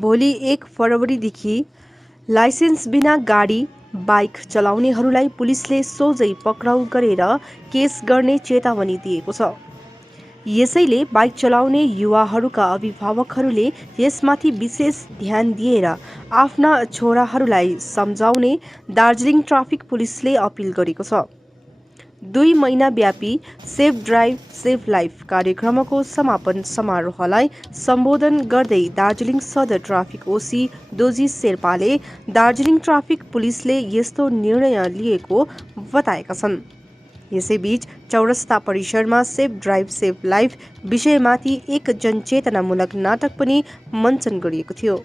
भोलि 1 फरवरीदेखि लाइसेन्स बिना गाडी बाइक चलाउनेहरूलाई पुलिसले सोझै पक्राउ गरेर केस गर्ने चेतावनी दिएको छ। यसैले बाइक चलाउने युवाहरूका अभिभावकहरूले यसमाथि विशेष ध्यान दिएर आफ्ना छोराहरूलाई सम्झाउने दार्जिलिङ ट्राफिक पुलिसले अपिल गरेको छ। 2 महिनाव्यापी सेफ ड्राइभ सेफ लाइफ कार्यक्रमको समापन समारोहलाई सम्बोधन गर्दै दार्जिलिङ सदर ट्राफिक ओसी दोजी शेर्पाले दार्जिलिङ ट्राफिक पुलिसले यस्तो निर्णय लिएको बताएका छन्। यसैबीच चौरस्ता परिसरमा सेफ ड्राइभ सेफ लाइफ विषयमाथि एक जनचेतनामूलक नाटक पनि मञ्चन गरिएको थियो।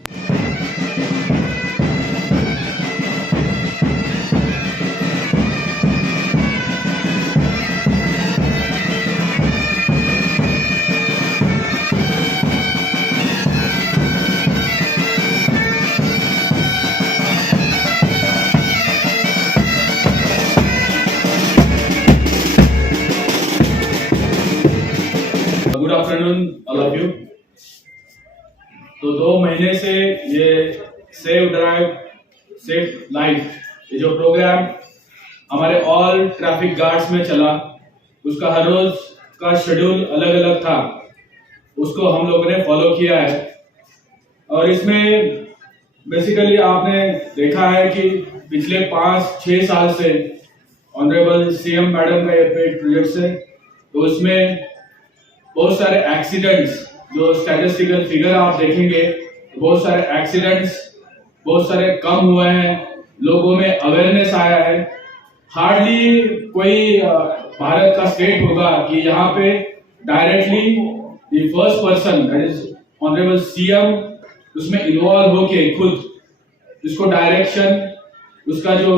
Good afternoon all of you. तो 2 महीने से ये सेफ ड्राइव सेफ लाइफ ये जो प्रोग्राम हमारे ऑल ट्रैफिक गार्ड्स में चला, उसका हर रोज का शेड्यूल अलग अलग था, उसको हम लोगों ने फॉलो किया है। और इसमें बेसिकली आपने देखा है कि पिछले 5-6 साल से ऑनरेबल सीएम मैडम का ये प्रोजेक्ट है, तो उसमें बहुत सारे एक्सीडेंट्स जो स्टैटिस्टिकल फिगर आप देखेंगे, बहुत सारे एक्सीडेंट्स बहुत सारे कम हुए हैं, लोगों में अवेयरनेस आया है। हार्डली कोई भारत का स्टेट होगा कि यहाँ pay directly the first person that is honourable CM उसमें इन्वॉल्व होके खुद इसको डायरेक्शन उसका जो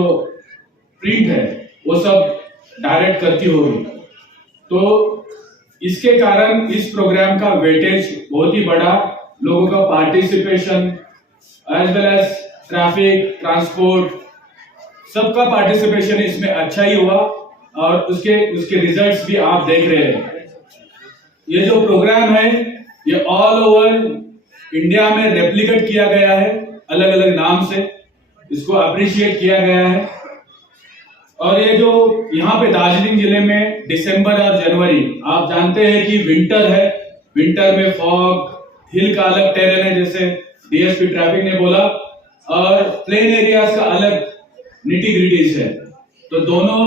प्रिंट है वो सब डायरेक्ट करती होगी। तो इसके कारण इस प्रोग्राम का वेटेज बहुत ही बड़ा, लोगों का participation as well as traffic transport सबका पार्टिसिपेशन इसमें अच्छा ही हुआ और उसके रिजल्ट्स भी आप देख रहे हैं। ये जो प्रोग्राम है ये ऑल ओवर इंडिया में रेप्लिकेट किया गया है अलग अलग नाम से, इसको अप्रिशिएट किया गया है। और ये जो यहाँ पे दार्जिलिंग जिले में दिसंबर और जनवरी आप जानते हैं कि विंटर है, विंटर में फॉग, हिल का अलग टेरेन है जैसे डीएसपी ट्रैफिक ने बोला, और प्लेन एरियाज का अलग निटी ग्रिटीज है। तो दोनों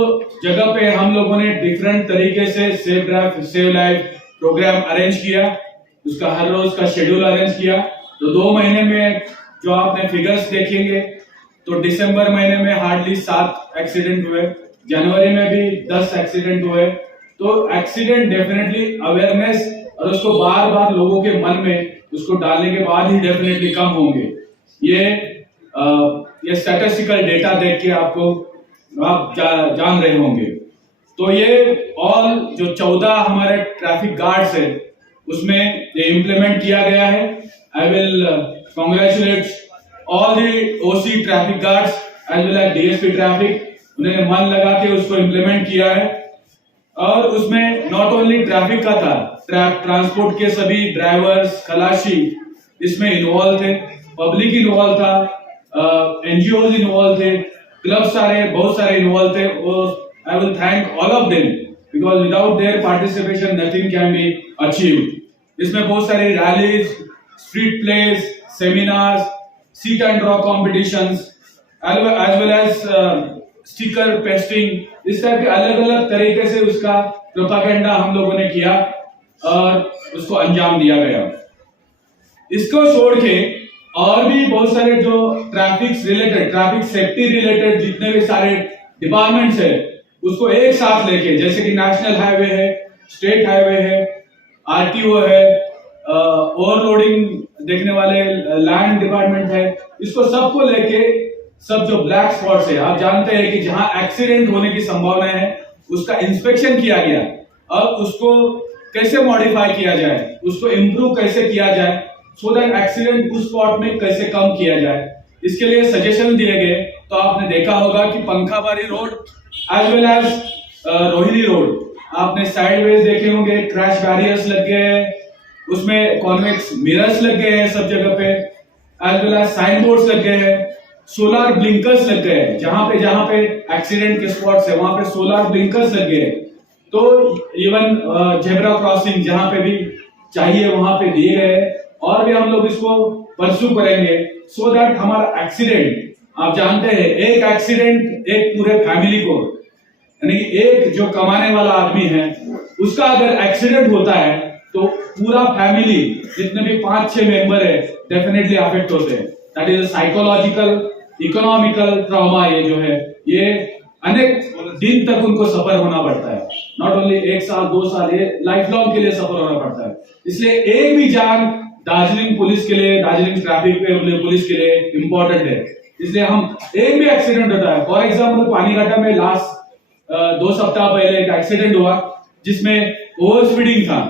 जगह पे हम लोगों ने डिफरेंट तरीके से safe drive save life programme arrange किया, उसका हर रोज का शेड्यूल अरेंज किया। तो 2 महीने में जो आपने फिगर्स देखेंगे तो दिसंबर महीने में हार्डली 7 एक्सीडेंट हुए, जनवरी में भी 10 एक्सीडेंट हुए। तो एक्सीडेंट डेफिनेटली अवेयरनेस और उसको बार बार लोगों के मन में उसको डालने के बाद ही डेफिनेटली कम होंगे। ये स्टैटिस्टिकल डेटा देख के आपको आप जान रहे होंगे। तो ये ऑल जो 14 हमारे ट्रैफिक गार्ड्स है उसमें ये इम्प्लीमेंट किया गया है। I will congratulate all the OC traffic guards as well as DSP traffic, उन्होंने मन लगा के उसको इम्प्लीमेंट किया है। और उसमें नॉट ओनली ट्रैफिक का था, ट्रांसपोर्ट के सभी ड्राइवर्स खलासी इसमें इन्वॉल्व थे, पब्लिक इन्वॉल्व था, एनजीओज इन्वॉल्व थे, क्लब सारे बहुत सारे इन्वॉल्व थे। I will thank all of them because without their participation nothing can be achieved. इसमें बहुत सारी rallies, street plays, seminars, sit and draw competitions as well as sticker pasting, इस type के अलग अलग तरीके से उसका प्रोपेगेंडा हम लोगों ने किया और उसको अंजाम दिया गया। इसको छोड़ के और भी बहुत सारे जो traffic related traffic safety related जितने भी सारे डिपार्टमेंट्स है उसको एक साथ लेके, जैसे कि नेशनल हाईवे है, स्टेट हाईवे है, आरटीओ है, ओवरलोडिंग देखने वाले लैंड डिपार्टमेंट है, इसको सबको लेके सब जो ब्लैक स्पॉट्स है आप जानते हैं कि जहां एक्सीडेंट होने की संभावना है उसका इंस्पेक्शन किया गया और उसको कैसे मॉडिफाई किया जाए, उसको इम्प्रूव कैसे किया जाए, सो दैट एक्सीडेंट उस स्पॉट में कैसे कम किया जाए, इसके लिए सजेशन दिए गए। तो आपने देखा होगा कि Pankhabari road as well as Rohini road आपने साइडवेज देखे होंगे, क्रैश बैरियर्स लग गए हैं, उसमें कॉन्वेक्स मिरर्स लग गए हैं सब जगह पे। As well as sign boards लग गए हैं, सोलर ब्लिंकर्स लग गए हैं, जहां पे एक्सीडेंट के स्पॉट्स है वहां पे सोलर ब्लिंकर्स लग गए। तो इवन जेब्रा क्रॉसिंग जहां पे भी चाहिए वहां पे दिए गए, और भी हम लोग इसको परस्यू करेंगे सो दैट हमारा एक्सीडेंट, आप जानते हैं एक एक्सीडेंट एक पूरे फैमिली को, यानी एक जो कमाने वाला आदमी है उसका अगर एक्सीडेंट होता है तो पूरा फैमिली जितने भी 5-6 मेंबर है डेफिनेटली अफेक्ट होते हैं। That is psychological economical trauma, ये जो है ये अनेक दिन तक उनको सफर होना पड़ता है, नॉट ओनली 1 साल 2 साल, ये लाइफ लॉन्ग के लिए सफर होना पड़ता है। इसलिए एक भी जान दार्जिलिंग पुलिस के लिए, दार्जिलिंग ट्रैफिक पे पुलिस के लिए इंपॉर्टेंट है। इसलिए हम एक भी एक्सीडेंट होता है, फॉर एग्जाम्पल पानीघाटा में लास्ट 2 सप्ताह पहले एक एक्सीडेंट हुआ जिसमें ओवर स्पीडिंग था।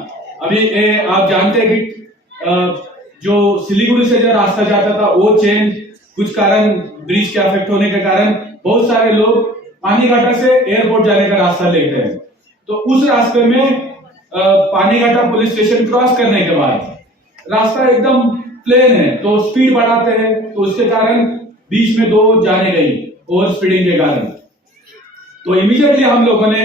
अभी आप जानते हैं कि जो सिलीगुड़ी से जो रास्ता जाता था वो चेन कुछ कारण ब्रिज के अफेक्ट होने के कारण बहुत सारे लोग पानीघाटा से एयरपोर्ट जाने का रास्ता लेते हैं। तो उस रास्ते में पानीघाटा पुलिस स्टेशन क्रॉस करने के बाद रास्ता एकदम प्लेन है, तो स्पीड बढ़ाते हैं, तो उसके कारण बीच में 2 जाने गई ओवर स्पीडिंग के कारण। तो इमीडिएटली हम लोगों ने,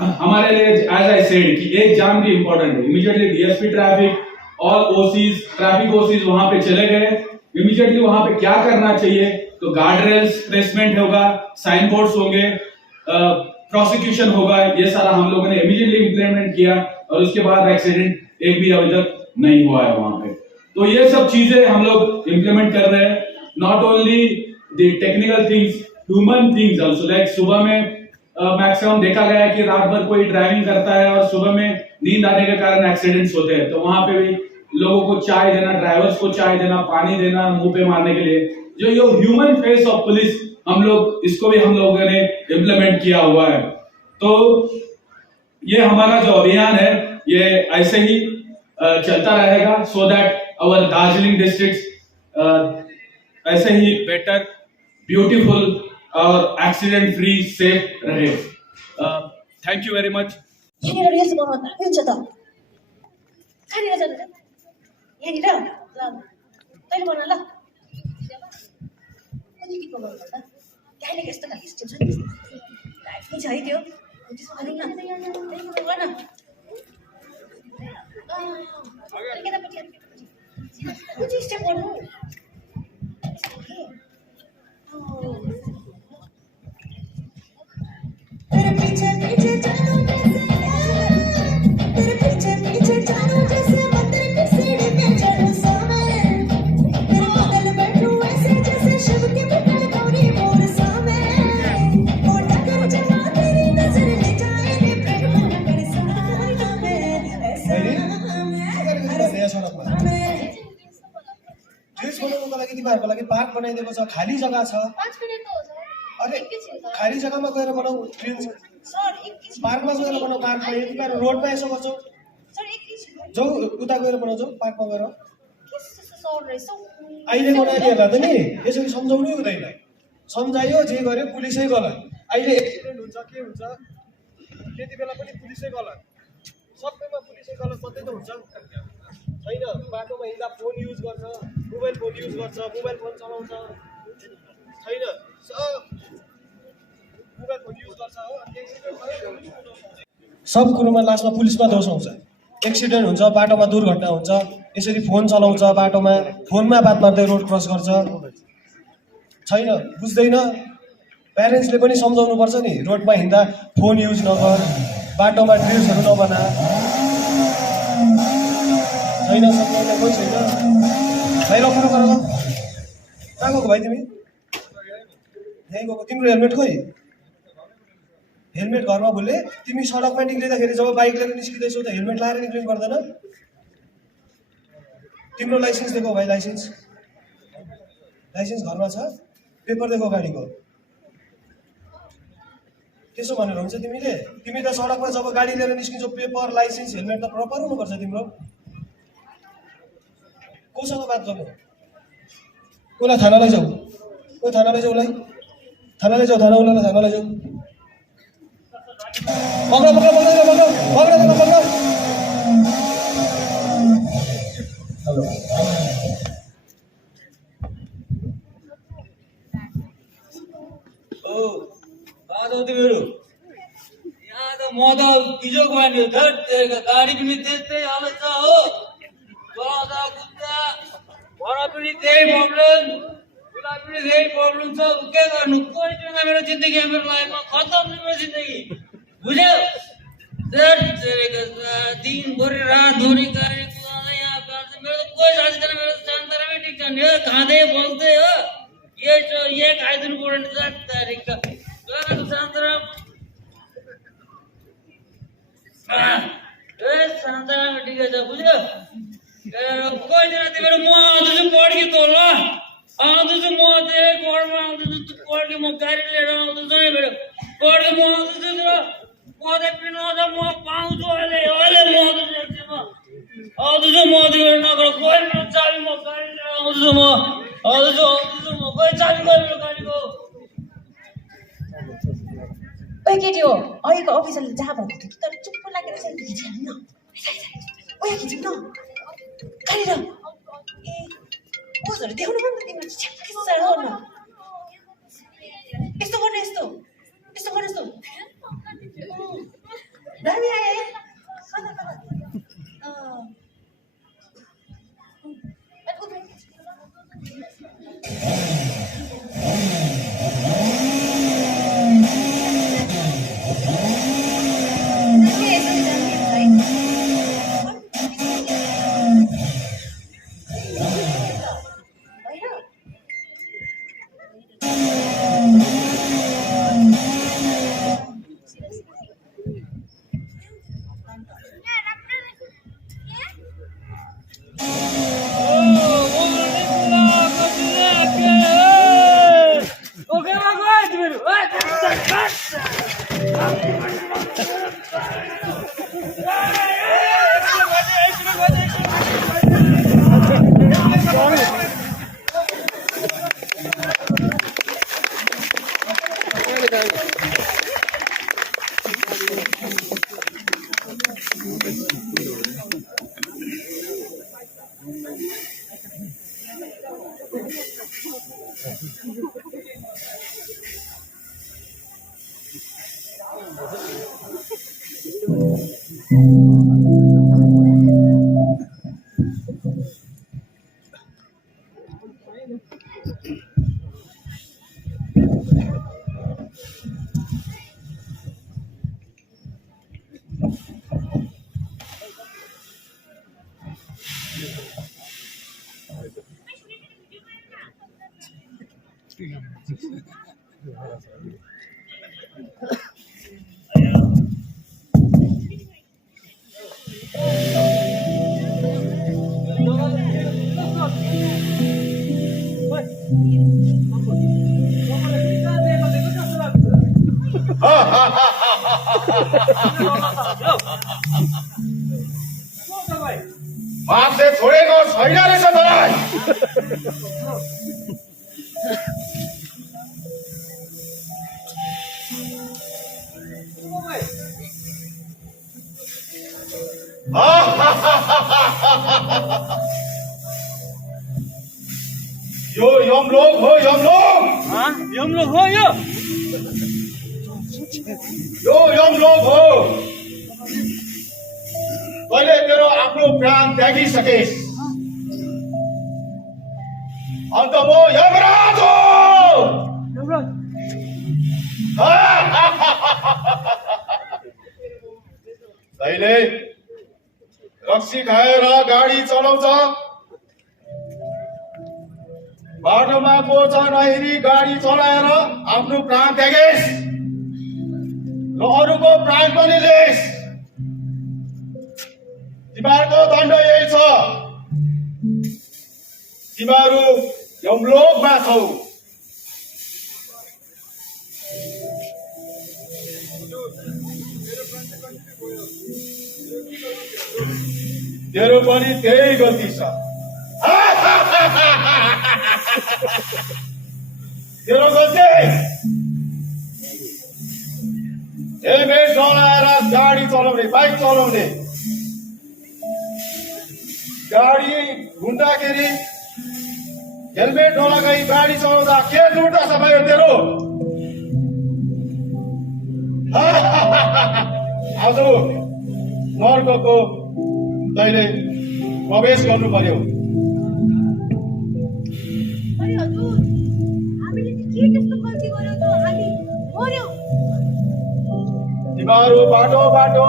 हमारे लिए एज आई सेड कि एक जान भी इंपॉर्टेंट है, immediately DSP traffic all OCs traffic OCs वहां पे चले गए। इमीडिएटली वहां पे क्या करना चाहिए, तो गार्ड रेल्स प्लेसमेंट होगा, साइन बोर्ड्स होंगे, प्रोसिक्यूशन होगा, ये सारा हम लोगों ने इमीडिएटली इंप्लीमेंट किया और उसके बाद एक्सीडेंट एक भी अभी तक नहीं हुआ है वहां पे। तो ये सब चीजें हम लोग इंप्लीमेंट कर रहे हैं, not only the technical things, human things also. Like सुबह में मैक्सिमम देखा गया है कि रात भर कोई ड्राइविंग करता है और सुबह में नींद आने के कारण एक्सीडेंट्स होते हैं, तो वहां पे भी लोगों को चाय देना, ड्राइवर्स को चाय देना, पानी देना मुंह पे मारने के लिए, जो ये ह्यूमन फेस ऑफ पुलिस हम लोग, इसको भी हम लोगों ने इम्प्लीमेंट किया हुआ है। तो ये हमारा जो अभियान है ये ऐसे ही चलता रहेगा, so that our Darjeeling district ऐसे ही बेटर, ब्यूटीफुल और एक्सीडेंट फ्री सेफ रहे। Thank you very much. यहाँनिर रिल्स बनाउन हुन्छ त कहाँनिर जानु त यहाँनिर ल तैँले बना ल कति गीत बनाउनु त त्यहाँनिर यस्तो खालको स्टेप छ नि लाइफै छ है त्यो त्यसमा गरौँ न त्यही गर न केटापट्टि कुन चाहिँ स्टेप गर्नु तेरे पीछे पीछे चलो तेरे पीछे पीछे चलो जैसे मंदिर की सीढ़ी पे चढ़ूं सामने तेरे बगल बैठूं ऐसे जैसे शिव के बिगड़ गौरी मोर सामने वो टक्कर जमा तेरी नजर ले जाएंगे प्रेम नगर सामने ऐसा ड्रेस बनाउनको लागि तिमीहरूको लागि पार्क बनाइदिएको छ, खाली जग्गा छ। 5 मिनट हो सर अरे खाली जग्गामा गएर बनाऊ, ड्रिल्स सर एकैछिन पार्कमा गएर बनाऊ, पार्कमा तिमीहरू रोडमा यसो गर्छौ, सर एकैछिन जाऊ उता गएर बनाउँछौ, पार्कमा गएर। के सर रहेछ अहिलेको नानीहरूलाई त नि यसरी सम्झाउनै हुँदैन, सम्झायो जे गर्यो पुलिसै गलत। अहिले एक्सिडेन्ट हुन्छ के हुन्छ त्यति बेला पनि पुलिसै गलत, सबैमा पुलिसै गलत मात्रै त हुन्छ छैन। बाटोमा हिँड्दा फोन युज गर्छ, मोबाइल फोन युज गर्छ, मोबाइल फोन चलाउँछ छैन, मोबाइल फोन युज गर्छ हो, सब कुरोमा लास्टमा पुलिसमा दोष आउँछ। एक्सिडेन्ट हुन्छ, बाटोमा दुर्घटना हुन्छ, यसरी फोन चलाउँछ, बाटोमा फोनमा बात मार्दै रोड क्रस गर्छ छैन, बुझ्दैन। प्यारेन्ट्सले पनि सम्झाउनुपर्छ नि, रोडमा हिँड्दा फोन युज नगर, बाटोमा ड्रिल्सहरू नबना छैन, सम्झाउने कोही छैन। भाइ लग्नु गर, कहाँ गएको भाइ तिमी? यहीँ गएको। तिम्रो हेलमेट खोइ? हेलमेट घरमा भुले? तिमी सडकमा निक्लिँदाखेरि जब बाइक लिएर निस्किँदैछौ त हेलमेट लाएर निक्लिनु पर्दैन? तिम्रो लाइसेन्स दिएको भाइ, लाइसेन्स घरमा छ? पेपर दिएको गाडीको? त्यसो भनेर हुन्छ तिमीले? तिमी त सडकमा जब गाडी लिएर निस्किन्छौ पेपर लाइसेन्स हेलमेट त प्रपर हुनुपर्छ तिम्रो। कोसँग बात गर्नु? उसलाई थाना लैजाऊ, थाना लैजाऊ, उसलाई थाना लैजाऊ, थाना लैजाऊ। पक्रा पक्रा पक्रा पक्रा पक्रा पक्रा पक्रा। हेलो कहाँ जाऊ तिमीहरू यहाँ त म त बिजोग मान्यो धत तेरेको गाडी पनि त्यस्तै हालत छ हो चलाउँदा कुद्दा भर पनि त्यही प्रब्लम उता पनि त्यही प्रब्लम छ के गर्नु कोही छैन मेरो जिन्दगी मेरो लाइफमा खतम छ मेरो जिन्दगी बुझ्यौ धत तेरेको दिनभरि रातभरि गाडी कुदाउँदै यहाँ गर्छ मेरो त कोही साथी छैन मेरो शान्तरामै ठिक छ नि हो खाँदै बस्दै हो ये खाइदिनु पर्यो नि धत तेरेको शान्तराम शान्तराम ठिकै छ बुझ्यो कोही छैन तिमीहरू म आउँदैछु पड्की तँ ल आउँदैछु म त्यही घरमा आउँदैछु पड्की म गाडी लिएर आउँदैछु है मेरो पड्की म आउँदैछु कतै पनि नजा म पाउँछु अहिले म आउँदैछु एकछिनमा आउँदैछु म तिमीहरू नगर कोही मेरो चाबी म गाडी लिएर आउँदैछु म आउँदैछु म कोही चाबी गयो मेरो गाडीको ओए केटी हो अहिलेको अफिसरले जहाँ भन्दै थियो कि तर चुप्प लागेर सेल्फी खिचिहाल्नु न ओए खिचौँ न कहाँनिर ए पोजहरू देखाउनु पनि त तिमीहरू खिच्छ न यस्तो गर्नु यस्तो यस्तो गर्नु यस्तो दामी आए मान्छे छोडेको छैन रहेछ तँलाई यो यमलोक हो यमलोक हो यो यमलोक हो तैँले तेरो आफ्नो प्राण त्यागिसकेस् अन्त म यमराज हो तैँले रक्सी खाएर गाडी चलाउँछ बाटोमा मोर्चा नहेरी गाडी चलाएर आफ्नो प्राण त्यागेस् र अरूको प्राण पनि लिएस् तिमीहरूको दण्ड यही छ तिमीहरू यमलोकमा छौ तेरो पनि त्यही गल्ती छ तेरो गल्ती हेलमेट लगाएर गाडी चलाउने बाइक चलाउने गाडी घुम्दाखेरि हेलमेट नलगाई गाडी चलाउँदा के लुट्दा छ भाइ तेरो आज नर्कको तैँले प्रवेश गर्नु पर्यो। अरे हजुर हामीले के त्यस्तो गल्ती गर्यौँ त हामी मर्यौँ। तिमीहरू बाटो बाटो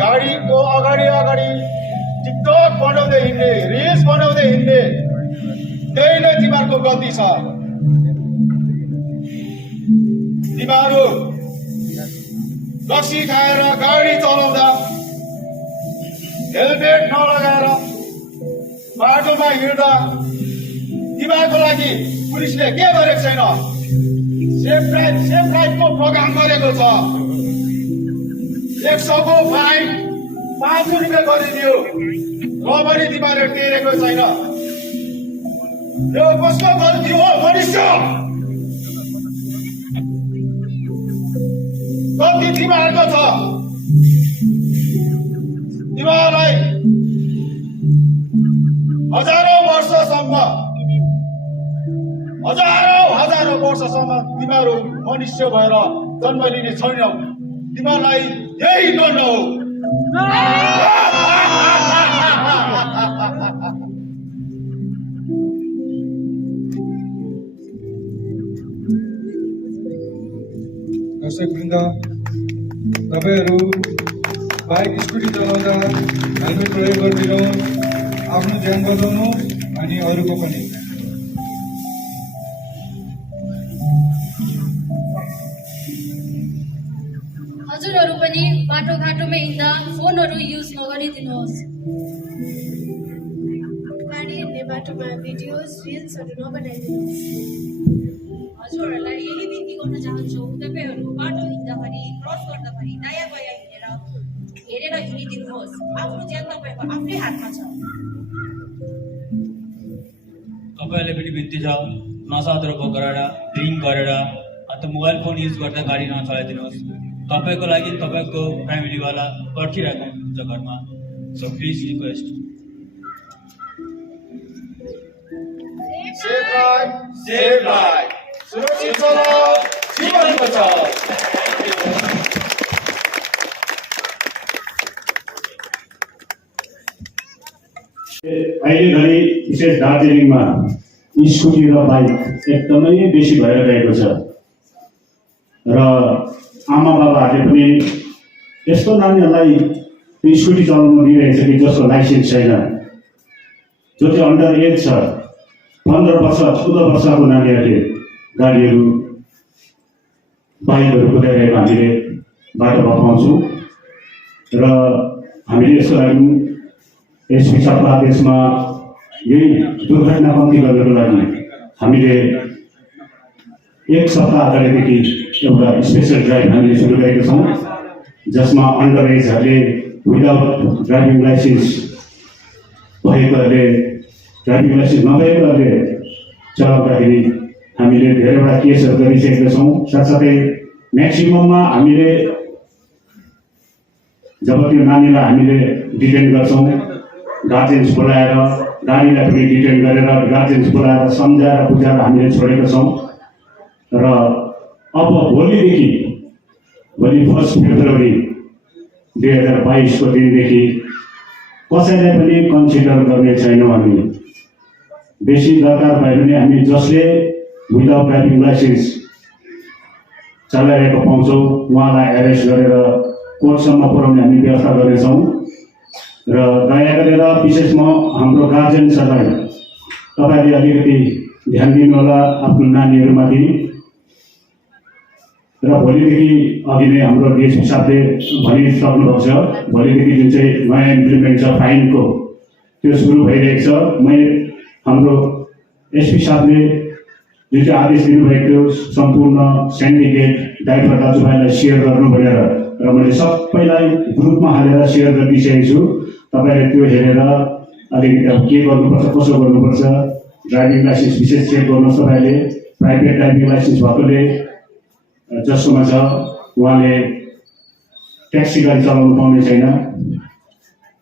गाडीको अगाडि अगाडि टिकटक बनाउँदै हिँड्ने, रिल्स बनाउँदै हिँड्ने, त्यही नै तिमीहरूको गल्ती छ। तिमीहरू रक्सी खाएर गाडी चलाउँदा हेलमेट नलगाएर बाटोमा हिँड्दा तिमीहरूको लागि पुलिसले के गरेको छैन? सेफ ड्राइभको प्रोग्राम गरेको छ। 100 को फाइन 500 रुपियाँ गरिदियो, र पनि तिमीहरूले तिरेको छैन। यो कसको गल्ती हो? मनुष्य गल्ती तिमीहरूको छ। तिमीहरूलाई हजारौं वर्षसम्म तिमीहरू मनुष्य भएर जन्म लिने छैनौ। तिमीहरूलाई यही दण्ड हो। दर्शकवृन्द, तपाईँहरू बाइक स्कुटी चलाउँदा हेलमेट प्रयोग गरिदिनु, आफ्नो ज्यान बचाउनु अनि अरूको पनि। हजुरहरू पनि बाटोघाटोमा हिँड्दा फोनहरू युज नगरिदिनुहोस्। गाडी हिँड्ने बाटोमा भिडियोज रिल्सहरू नबनाइदिनुहोस्। हजुरहरूलाई यही बिन्ती गर्न चाहन्छौँ, तपाईँहरू बाटो हिँड्दाखेरि क्रस गर्दाखेरि दायाँ बायाँ हेरेर हिँडिदिनुहोस्। आफ्नो ज्यान तपाईँको आफ्नै हातमा छ। तपाईँहरूले पनि बिन्ती छ, नसा द्रव्य गरेर ड्रिङ्क गरेर अन्त मोबाइल फोन युज गर्दा गाडी नचलाइदिनुहोस्। तपाईँको लागि तपाईँको फ्यामिलीवाला पर्खिरहेको हुनुहुन्छ घरमा। So please request. Safe life, सुरक्षित चलाओ, जीवन बचाओ। अहिले घरि विशेष दार्जिलिङमा स्कुटी र बाइक एकदमै बेसी भएर गएको छ र आमा बाबाहरूले पनि यस्तो नानीहरूलाई स्कुटी चलाउनु दिइरहेछ कि जसको लाइसेन्स छैन, जो चाहिँ अन्डर एज छ। 15 वर्ष 14 वर्षको नानीहरूले गाडीहरू बाइकहरू कुदाइरहेको हामीले बाटोमा पाउँछौँ र हामीले यसको लागि यस पिछाको आदेशमा यही दुर्घटना कम्ती गर्नको लागि हामीले 1 सप्ताह अगाडिदेखि एउटा स्पेसल ड्राइभ हामीले सुरु गरेका छौँ, जसमा अन्डर एजहरूले विदाउट ड्राइभिङ लाइसेन्स भएकोहरूले ड्राइभिङ लाइसेन्स नभएकोहरूले चलाउँदाखेरि हामीले धेरैवटा केसहरू गरिसकेका छौँ। साथसाथै म्याक्सिमममा हामीले जब त्यो नानीलाई हामीले डिटेन गर्छौँ, गार्जेन्स बोलाएर गाडीलाई पनि डिटेन गरेर गार्जेन्स बोलाएर सम्झाएर बुझाएर हामीले छोडेका छौँ र अब भोलि 1 फेब्रुअरी 2022 को दिनदेखि कसैलाई पनि कन्सिडर गर्ने छैनौँ। हामी बेसी दरकार भयो भने हामी जसले विदाउट ड्राइभिङ लाइसेन्स चलाइरहेको पाउँछौँ उहाँलाई एरेस्ट गरेर कोर्टसम्म पुर्याउने हामी व्यवस्था गर्नेछौँ र दया गरेर विशेष म हाम्रो गार्जेन्सहरूलाई तपाईँले अलिकति ध्यान दिनु होला आफ्नो नानीहरूमाथि र भोलिदेखि अघि नै हाम्रो डिएसपी साहबले भनिसक्नुभएको छ, भोलिदेखि जुन चाहिँ नयाँ इम्प्लिमेन्ट छ फाइनको त्यो सुरु भइरहेको छ। हाम्रो एसपी साहबले जुन चाहिँ आदेश दिनुभएको थियो सम्पूर्ण सिन्डिकेट ड्राइभर दाजुभाइलाई सेयर गर्नु भनेर र मैले सबैलाई ग्रुपमा हालेर सेयर गरिदिइसकेको छु। तपाईँले त्यो हेरेर अलिकति अब के गर्नुपर्छ कसो गर्नुपर्छ ड्राइभिङ लाइसेन्स विशेष चेक गर्नुहोस्। तपाईँले प्राइभेट ड्राइभिङ लाइसेन्स भएकोले जसकोमा छ उहाँले ट्याक्सी गाडी चलाउनु पाउने छैन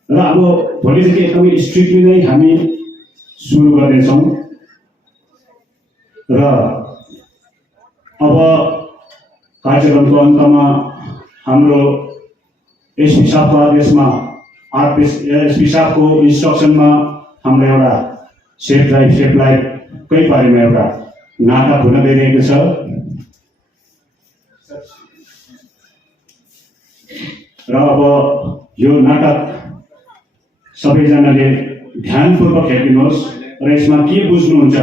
र अब भोलिदेखि एकदमै स्ट्रिक्टली नै हामी सुरु गर्नेछौँ र अब कार्यक्रमको अन्तमा हाम्रो एसपी साहबको आदेशमा एसपी साहबको इन्स्ट्रक्सनमा हाम्रो एउटा सेफ लाइफकै बारेमा एउटा नाटक हुन गइरहेको छ र अब यो नाटक सबैजनाले ध्यानपूर्वक हेरिदिनुहोस् र यसमा के बुझ्नुहुन्छ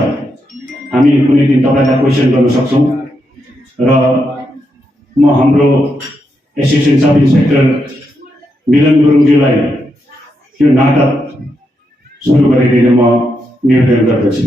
हामी कुनै दिन तपाईँलाई क्वेसन गर्न सक्छौँ र म हाम्रो एसिस्टेन्ट सब इन्सपेक्टर मिलन गुरुङज्यूलाई यो नाटक सुरु गरिदिन म निवेदन गर्दछु।